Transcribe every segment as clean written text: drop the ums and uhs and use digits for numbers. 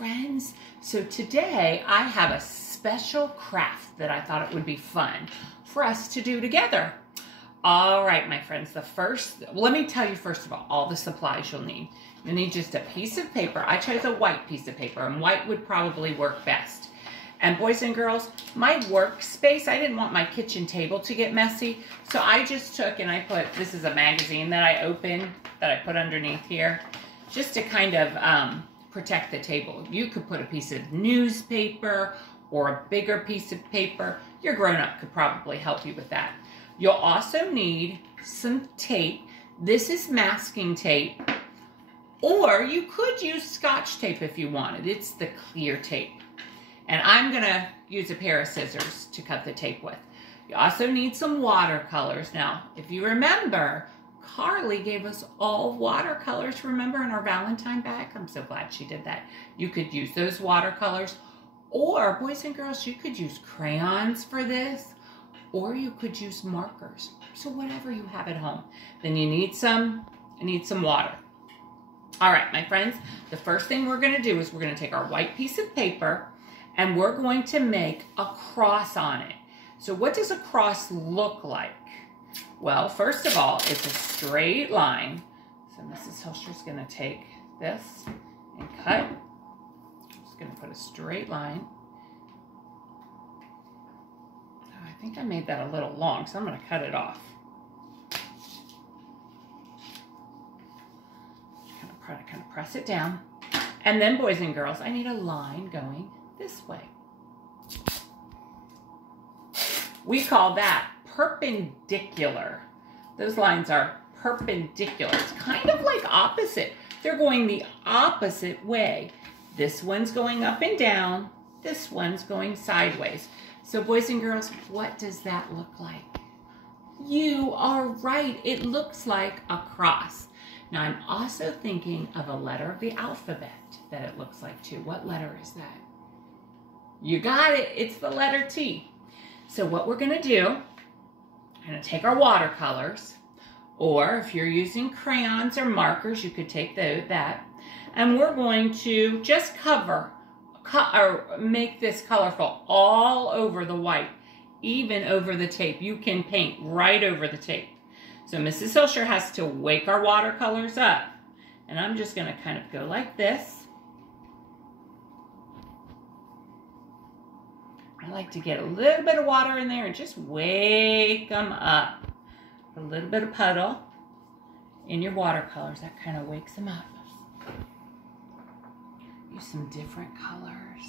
friends. So today I have a special craft that I thought it would be fun for us to do together. All right, my friends, let me tell you first of all the supplies you'll need. You'll need just a piece of paper. I chose a white piece of paper, and white would probably work best. And boys and girls, my workspace, I didn't want my kitchen table to get messy, so I just took and I put, this is a magazine that I opened, that I put underneath here, just to kind of protect the table. You could put a piece of newspaper or a bigger piece of paper. Your grown-up could probably help you with that. You'll also need some tape. This is masking tape, or you could use Scotch tape if you wanted. It's the clear tape. And I'm gonna use a pair of scissors to cut the tape with. You also need some watercolors. Now, if you remember, Carly gave us all watercolors, remember, in our Valentine bag? I'm so glad she did that. You could use those watercolors, or boys and girls, you could use crayons for this, or you could use markers. So whatever you have at home. Then you need some water. All right, my friends, the first thing we're gonna do is we're gonna take our white piece of paper and we're going to make a cross on it. So what does a cross look like? Well, first of all, it's a straight line. So Mrs. Hilsher's gonna take this and cut. I'm just gonna put a straight line. Oh, I think I made that a little long, so I'm gonna cut it off. Kind of press it down. And then, boys and girls, I need a line going this way. We call that perpendicular. Those lines are perpendicular. It's kind of like opposite. They're going the opposite way. This one's going up and down. This one's going sideways. So boys and girls, what does that look like? You are right. It looks like a cross. Now I'm also thinking of a letter of the alphabet that it looks like too. What letter is that? You got it. It's the letter T. So what we're going to do, I'm going to take our watercolors, or if you're using crayons or markers, you could take that, and we're going to just make this colorful all over the white, even over the tape. You can paint right over the tape. So Mrs. Hilsher has to wake our watercolors up, and I'm just going to kind of go like this. I like to get a little bit of water in there and just wake them up. A little bit of puddle in your watercolors, that kind of wakes them up. Use some different colors.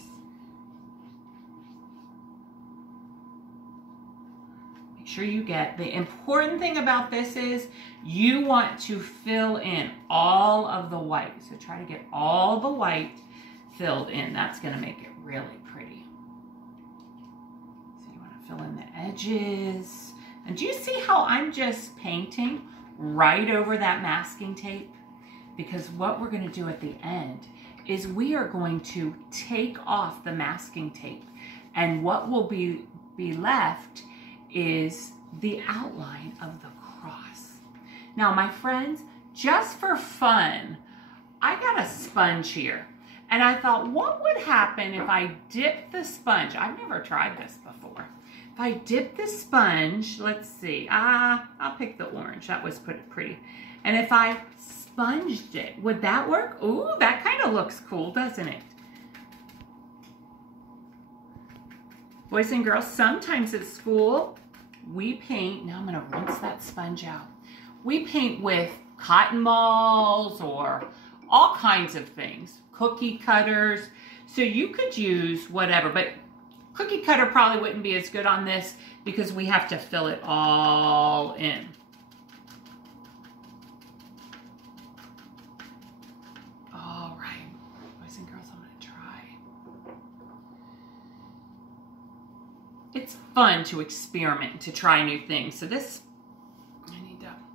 Make sure you get, the important thing about this is you want to fill in all of the white. So try to get all the white filled in. That's going to make it really pretty. Fill in the edges. And do you see how I'm just painting right over that masking tape? Because what we're going to do at the end is we are going to take off the masking tape, and what will be left is the outline of the cross. Now, my friends, just for fun, I got a sponge here. And I thought, what would happen if I dipped the sponge? I've never tried this before. If I dip the sponge, let's see, I'll pick the orange. That was pretty. And if I sponged it, would that work? Ooh, that kind of looks cool, doesn't it? Boys and girls, sometimes at school, we paint, now I'm gonna rinse that sponge out. We paint with cotton balls or all kinds of things, cookie cutters. So you could use whatever, but cookie cutter probably wouldn't be as good on this because we have to fill it all in. All right, boys and girls, I'm gonna try. It's fun to experiment, to try new things. So this,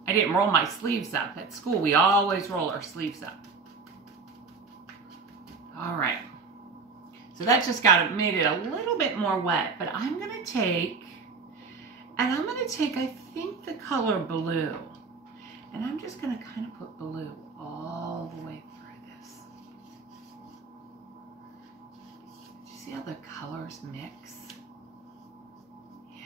I didn't roll my sleeves up. At school, we always roll our sleeves up. All right. So that just made it a little bit more wet, but I'm gonna take, I think the color blue, and I'm just gonna kind of put blue all the way through this. see how the colors mix? Yeah,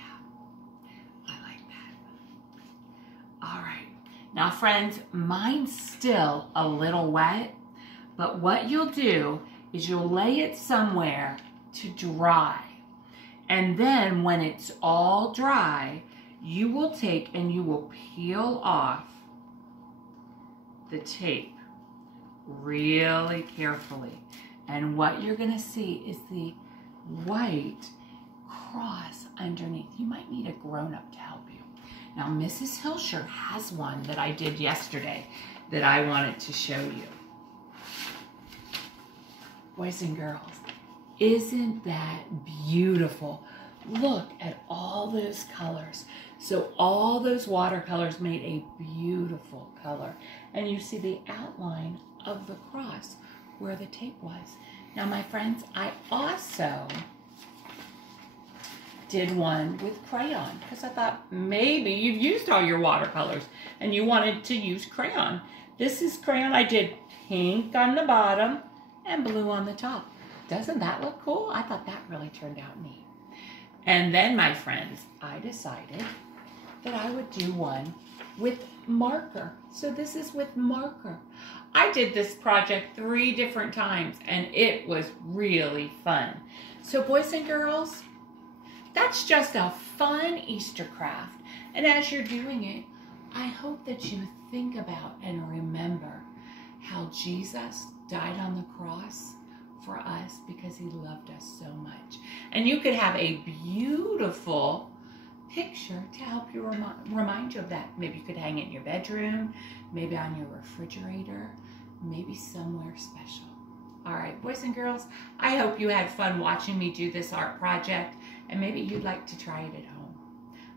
I like that. All right. Now, friends, mine's still a little wet, but what you'll do is you'll lay it somewhere to dry. And then when it's all dry, you will take and you will peel off the tape really carefully. And what you're going to see is the white cross underneath. You might need a grown-up to help you. Now, Mrs. Hilsher has one that I did yesterday that I wanted to show you. Boys and girls, isn't that beautiful? Look at all those colors. So all those watercolors made a beautiful color. And you see the outline of the cross where the tape was. Now, my friends, I also did one with crayon because I thought maybe you've used all your watercolors and you wanted to use crayon. This is crayon. I did pink on the bottom and blue on the top. Doesn't that look cool? I thought that really turned out neat. And then, my friends, I decided that I would do one with marker. So this is with marker. I did this project 3 different times and it was really fun. So boys and girls, that's just a fun Easter craft. And as you're doing it, I hope that you think about and remember how Jesus died on the cross for us because he loved us so much. And you could have a beautiful picture to help you remind you of that. Maybe you could hang it in your bedroom, maybe on your refrigerator, maybe somewhere special. All right, boys and girls, I hope you had fun watching me do this art project, and maybe you'd like to try it at home.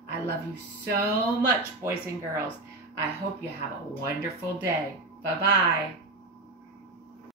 I love you so much, boys and girls. I hope you have a wonderful day. Bye-bye.